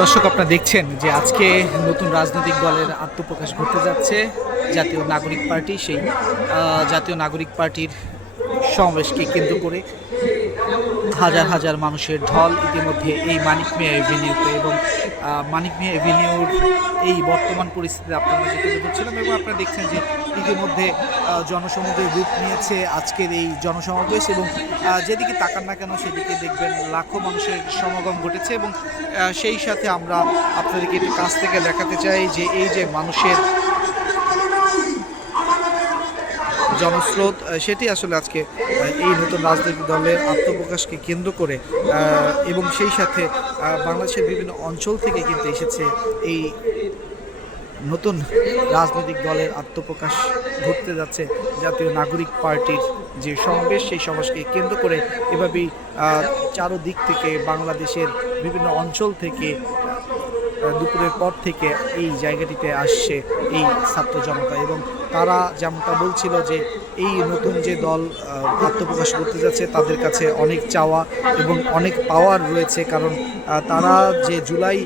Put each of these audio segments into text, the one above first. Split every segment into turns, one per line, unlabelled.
দর্শক, আপনারা দেখছেন যে আজকে নতুন রাজনৈতিক দলের আত্মপ্রকাশ ঘটতে যাচ্ছে। জাতীয় নাগরিক পার্টি সেই জাতীয় নাগরিক পার্টির সমাবেশকে কেন্দ্র করে। হাজার হাজার মানুষের ঢল ইতিমধ্যে এই মানিক মিয়া এভিনিউতে এবং মানিক মিয়া এভিনিউর এই বর্তমান পরিস্থিতিতে আপনারা যেটা ধরছিলাম এবং আপনারা দেখছেন যে ইতিমধ্যে আহ, জনসমুদ্রের রূপ নিয়েছে আজকের এই জনসমাবেশ এবং যেদিকে তাকান না কেন সেদিকে দেখবেন লাখো মানুষের সমাগম ঘটেছে এবং সেই সাথে আমরা আপনাদেরকে একটু কাছ থেকে দেখাতে চাই যে এই যে মানুষের জনস্রোত সেটি আসলে আজকে এই নতুন রাজনৈতিক দলের আত্মপ্রকাশকে কেন্দ্র করে এবং সেই সাথে বাংলাদেশের বিভিন্ন অঞ্চল থেকে কিন্তু এসেছে এই নতুন রাজনৈতিক দলের আত্মপ্রকাশ ঘটতে যাচ্ছে জাতীয় নাগরিক পার্টির যে সমাবেশ, সেই সমাবেশকে কেন্দ্র করে এভাবেই চারোদিক থেকে বাংলাদেশের বিভিন্ন অঞ্চল থেকে দুপুরের পর থেকে এই জায়গাটিতে আসছে এই ছাত্র জনতা এবং তারা যেমনটা বলছিল যে এই নতুন যে দল আত্মপ্রকাশ করতে যাচ্ছে, তাদের কাছে অনেক চাওয়া এবং অনেক পাওয়ার রয়েছে। কারণ তারা যে জুলাই,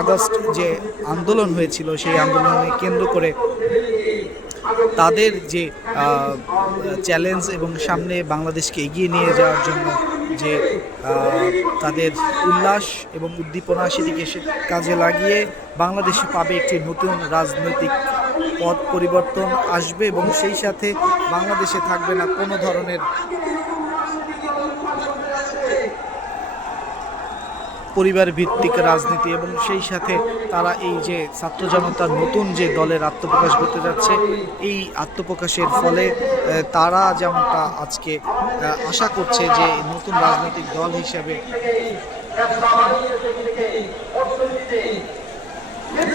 আগস্ট যে আন্দোলন হয়েছিল, সেই আন্দোলনে কেন্দ্র করে তাদের যে চ্যালেঞ্জ এবং সামনে বাংলাদেশকে এগিয়ে নিয়ে যাওয়ার জন্য যে তাদের উল্লাস এবং উদ্দীপনা সেদিকে কাজে লাগিয়ে বাংলাদেশে পাবে একটি নতুন রাজনৈতিক পথ পরিবর্তন আসবে এবং সেই সাথে বাংলাদেশে থাকবে না কোনো ধরনের পরিবার ভিত্তিক রাজনীতি এবং সেই সাথে তারা এই যে ছাত্র জনতার নতুন যে দলের আত্মপ্রকাশ করতে যাচ্ছে, এই আত্মপ্রকাশের ফলে তারা যেমনটা আজকে আশা করছে যে নতুন রাজনৈতিক দল হিসেবে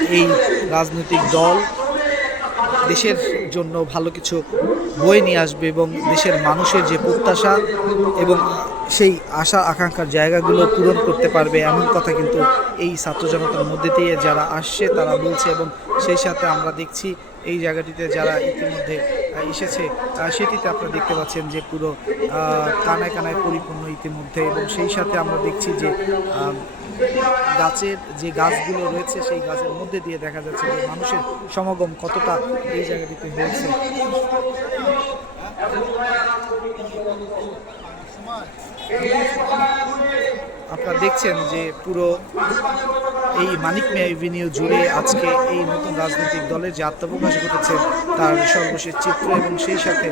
এই রাজনৈতিক দল দেশের জন্য ভালো কিছু বয়ে নিয়ে আসবে এবং দেশের মানুষের যে প্রত্যাশা এবং সেই আশা, আকাঙ্ক্ষার জায়গাগুলো পূরণ করতে পারবে এমন কথা কিন্তু এই ছাত্র জনতার মধ্যে দিয়ে যারা আসছে, তারা বলছে এবং সেই সাথে আমরা দেখছি এই জায়গাটিতে যারা ইতিমধ্যে এসেছে সেটিতে আপনারা দেখতে পাচ্ছেন যে পুরো কানায় কানায় পরিপূর্ণ ইতিমধ্যে এবং সেই সাথে আমরা দেখছি যে গাছের যে গাছগুলো রয়েছে, সেই গাছের মধ্যে দিয়ে দেখা যাচ্ছে যে মানুষের সমাগম কতটা এই জায়গাটিতে হয়েছে। আপনারা দেখছেন যে পুরো এই মানিক মিয়া এভিনিউ জুড়ে আজকে এই নতুন রাজনৈতিক দলের যে আত্মপ্রকাশ ঘটেছে, তার সর্বশেষ চিত্র এবং সেই সাথে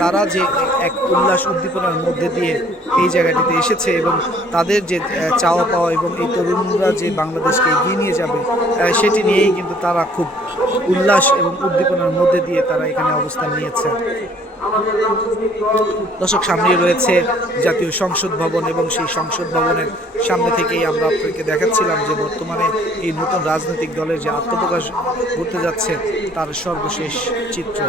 তারা যে এক উল্লাস উদ্দীপনার মধ্যে দিয়ে এই জায়গাটিতে এসেছে এবং তাদের যে চাওয়া পাওয়া এবং এই তরুণরা যে বাংলাদেশকে এগিয়ে নিয়ে যাবে সেটি নিয়েই কিন্তু তারা খুব উল্লাস এবং উদ্দীপনার মধ্যে দিয়ে তারা এখানে অবস্থান নিয়েছে। দর্শক, সামনে রয়েছে জাতীয় সংসদ ভবন এবং সেই সংসদ ভবনের সামনে থেকেই আমরা আপনাকে দেখাচ্ছিলাম যে বর্তমানে এই নতুন রাজনৈতিক দলের যে আত্মপ্রকাশ ঘটতে যাচ্ছে, তার সর্বশেষ চিত্র।